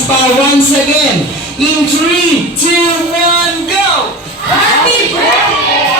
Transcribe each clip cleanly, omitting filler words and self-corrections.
last pa once again. In 3, 2, 1, go! Happy birthday!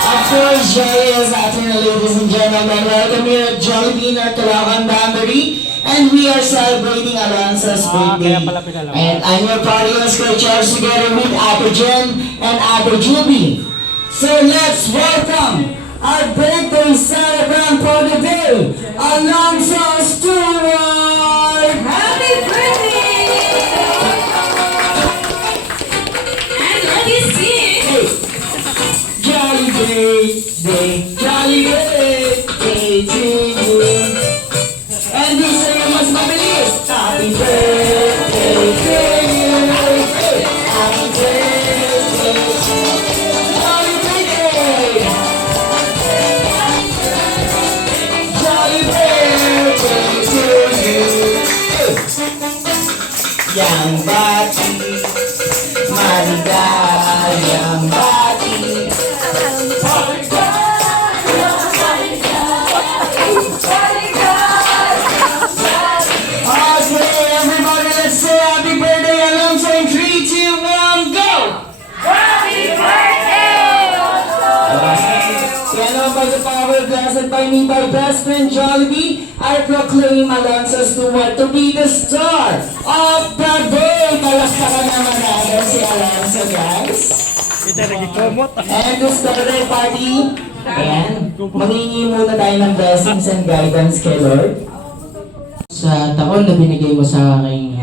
Of course, joyous afternoon, ladies and gentlemen. Welcome here at Jollibee, our Caloocan Boundary. And we are celebrating Alonso's birthday. And I'm your party host, Coach Charles, together with Ate Jen and Ate Juby. So let's welcome our birthday celebrant for the day, Alonso Stewart! Happy birthday! And let me sing! Jolly birthday, jolly birthday to you. And we say mas mabilis. Happy birthday to you. Happy birthday to you. Jolly birthday. Jolly birthday to you. Yang bati, maligayang bati. Everybody, let's say happy birthday, Alonso, in 3, 2, 1, go! Happy birthday! Hello, by the power blessed by me, by best friend Jollibee, I proclaim Alonso Stewart to be the star of the day. Palakpakan naman natin si Alonso, guys. And to start our party, ayan, mangingi muna tayo ng blessings and guidance kay Lord. Sa taon na binigay mo sa aming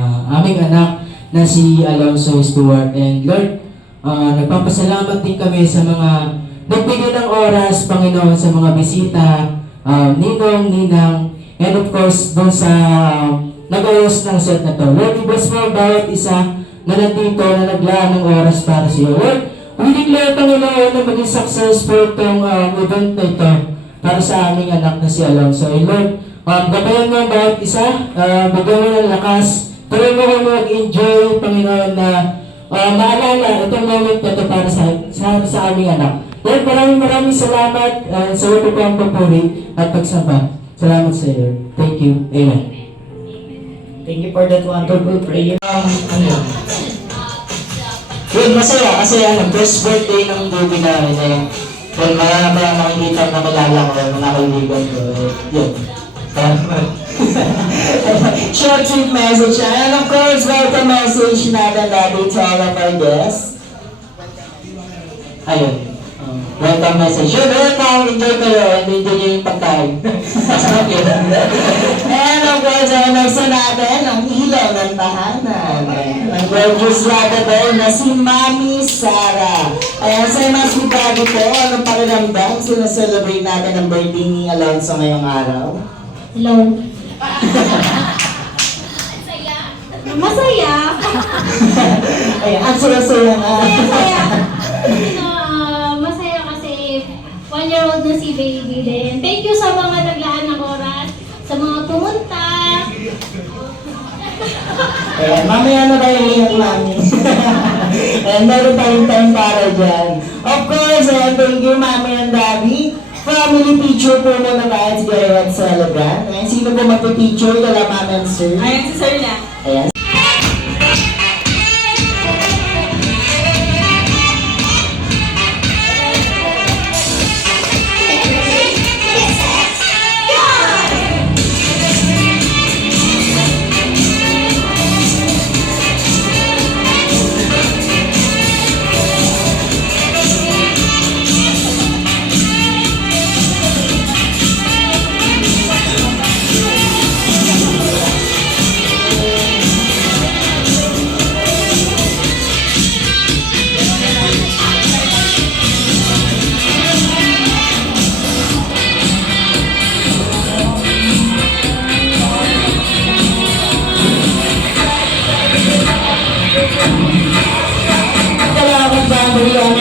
anak na si Alonso Stewart. And Lord, nagpapasalamat din kami sa mga nagbigay ng oras, Panginoon, sa mga bisita, ninong, ninang, and of course, doon sa nag-ayos ng set na to. Lord, i-bless mo ang bawat isa na nandito na naglaan ng oras para sa iyo. Lord, we declare, Panginoon, na maging successful itong event na ito para sa aming anak na si Alonso. And Lord, gabayan mo ang bawat isa, bigyan mo ng lakas, tuloy mo kami mag-enjoy, Panginoon, na maalala itong moment na ito para sa aming anak. Lord, maraming salamat sa wato ko ang papuri at pagsamba. Salamat sa iyo. Thank you. Amen. Thank you for that wonderful prayer. Yun, masaya kasi first birthday ng baby namin eh. Well, marami nakikita na kilala ko, mga kaibigan ko. Yun. Short sweet message, and of course, welcome message natin dati to all of our guests. Ayun. Welcome message. Yun, welcome, enjoy kayo, and enjoy nyo yung pagkain. And of course, nasa natin ang ilaw ng tahanan. Ang gorgeous lada doon na si Mami Sara. Ayan, sa mas bitago po, anong pakiramdam? Sinaselebrate natin ang birthday ni Alonso ngayong araw. Hello. Masaya. Ayan, ang saya-saya nga. Masaya. Masaya kasi 1-year-old na si baby din. Thank you sa mga naglaan ng oras, sa mga pumunta. Ayan, mamaya na tayo iyan, Mami. Ayan, meron tayong time para dyan. Of course, ayan, thank you, Mami and Daddy. Family picture po muna tayo together at celebrant. Ayan, sino po magpipicture? Kala Mami and Sir. Ayan si Sir na. Ayan.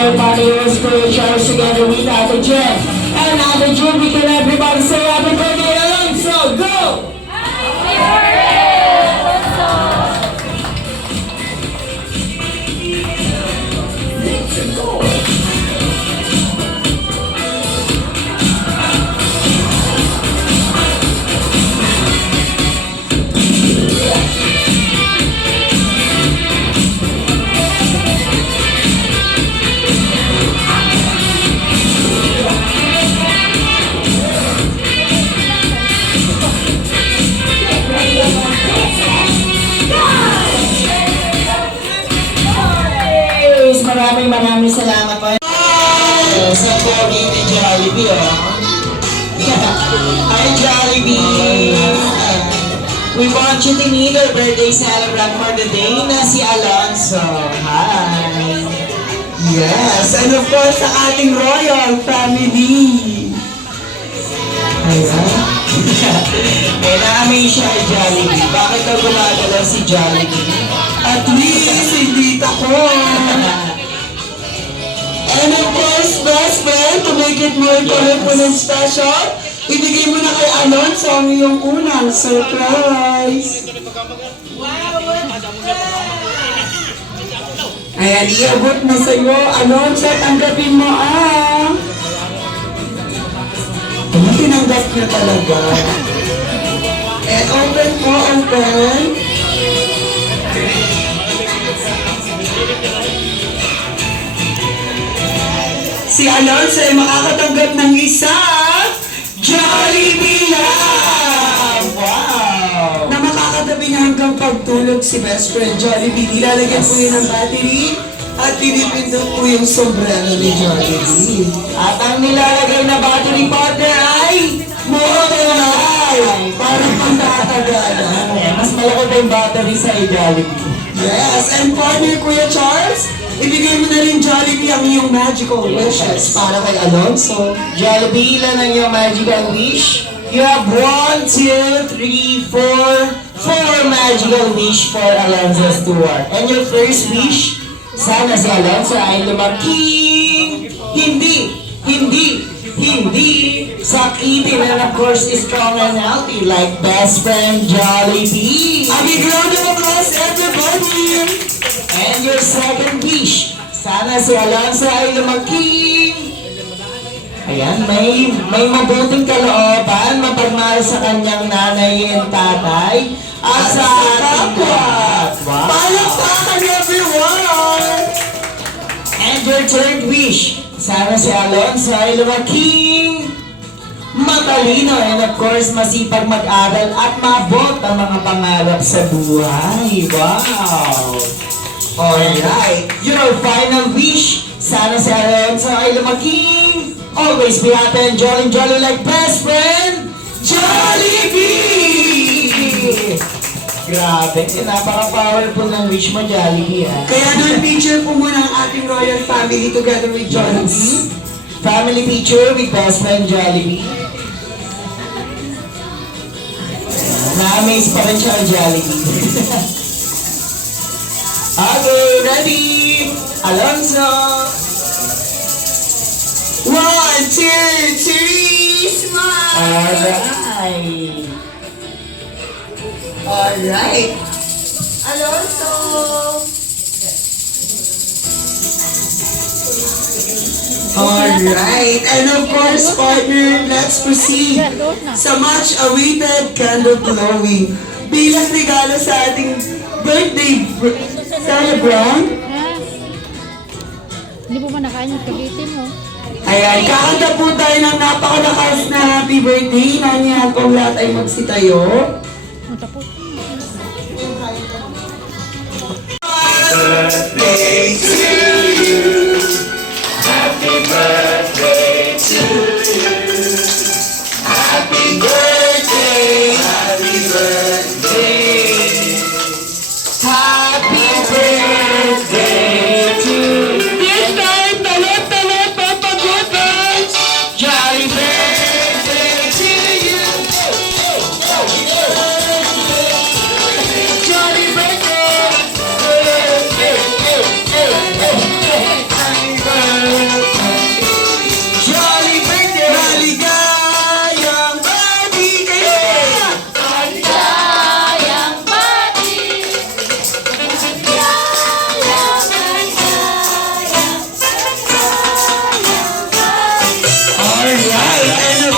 Everybody was for Charles together with Ate Jen and Ate Juby. Can everybody say happy birthday, Alonso? Go! Happy birthday, Alonso! maraming salamat po. Sa pogi ni Jollibee, oh. Hi, Jollibee! We want you to meet our birthday celebrant for the day na si Alonso. Hi! Yes, and of course, sa ating royal family. Ayan. Eh, na-amaze siya kay Jollibee. Bakit daw gumagalaw si Jollibee? At least, hindi ako. And of course, best friend, to make it more colorful and special, ibigay mo na kay Alonso ang iyong unang surprise. Ayan, iabot na sa'yo. Alonso, tanggapin mo tinanggap niya talaga. And open po, open. Si Alonso ay makakatanggap ng isang Jollibee lang! Wow! Na makakatabi niya hanggang pagtulog si best friend Jollibee. Ilalagyan po yun ng battery at pinipindot po yung sombrero ni Jollibee. At ang nilalagay na battery partner ay Motoreye! Parang pagkakatagalan. Mas malaki pa yung battery sa Jollibee. Yes, and partner Kuya Charles, ibigay mo na rin Jollibee ang iyong magical wishes para kay Alonso. Jollibee, ilan ang iyong magical wish? You have 1, 2, 3, 4 magical wish for Alonso Stewart. And your first wish, sana si Alonso ay lumaking hindi sakitin, and of course strong and healthy like best friend Jollibee. A big round of applause, everybody! And your second wish, sana si Alonso ay lumaking. Ayan, may mabuting kalooban, mapagmahal sa kanyang nanay and tatay, at sa kapwa. Wow! Palakpakan everyone! And your third wish, sana si Alonso ay lumaking matalino, and of course masipag mag-aral at maabot ang mga pangarap sa buhay. Wow! Alright, your final wish, sana si Alonso ay lumaking, always be happy and jolly like best friend Jollibee! Grabe, napaka-powerful ng wish mo, Jollibee, Kaya doon picture po muna ang ating royal family together with Jollibee. Family picture with best friend Jollibee. Na-amaze pa rin siya ang Jollibee. Okay, ready? Alonso! 1, 2, 3, smile! Alright! Alright! Alonso! Alright, and of course, partner, let's proceed sa much-awaited candle blowing. Bilang regalo sa ating birthday celebrant. Hindi po manakain yung kagitin mo. Ayan, kakanta po tayo ng napakalakas na happy birthday. Nangyayang kung lahat ay magsitayo. Ang tapos. Birthday to you. Happy birthday to you. Happy birthday. Happy birthday. Happy birthday to you. This time, talot, papagutan. Jolly birthday to you. Jolly birthday. Jolly birthday! Maligayang birthday kayo! Maligayang bati. Alright, and of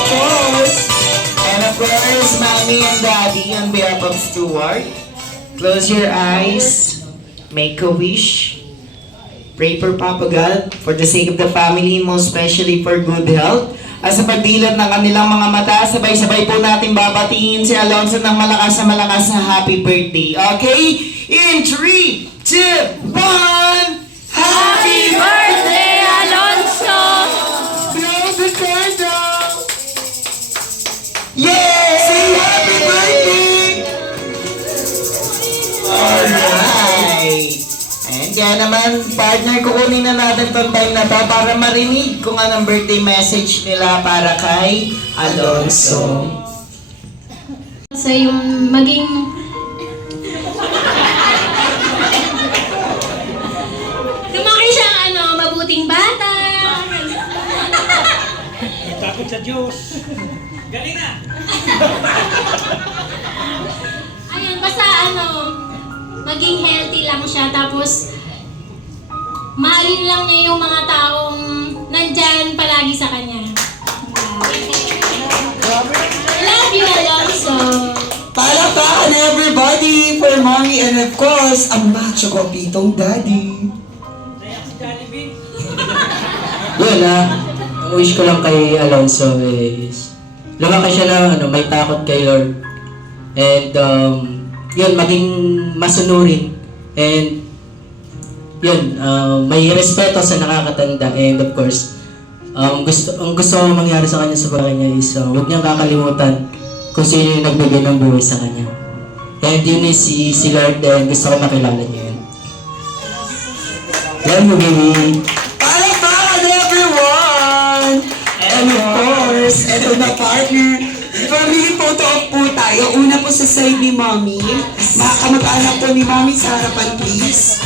course, Mommy and Daddy, on behalf of Stuart, close your eyes, make a wish, pray for Papa God, for the sake of the family, most especially for good health. At sa pagdilat ng kanilang mga mata, sabay-sabay po natin babatiin si Alonso ng malakas na happy birthday. Okay? In 3, 2, 1, Happy birthday! And kaya naman, partner, kukunin na natin tong time na to para marinig kung anong birthday message nila para kay Alonso. So yung maging lumaki siyang mabuting bata. Takot sa Diyos. Galing na! Ayun, basta maging healthy lang siya. Tapos, mahalin lang niya yung mga taong nandyan palagi sa kanya. Love you, Alonso. Palakpakan everybody for mommy and of course, ang macho ko pitong daddy. Kaya si Jollibee. Yun ang wish ko lang kay Alonso is lumaki siya na may takot kay Lord. And yun, maging masunurin. And yun, may respeto sa nakakatanda. And of course, ang gusto ko mangyari sa kanya sa buhay niya is huwag niyang kakalimutan kung sino yung nagbigay ng buhay sa kanya. And yun is si Lord, and gusto ko makilala niya yun. Love you, baby! Palakpakan everyone! And of course, eto na partner. Family photo op po tayo. Una po sa side ni mommy. Mga kamag-anak po ni mommy sa harapan, please.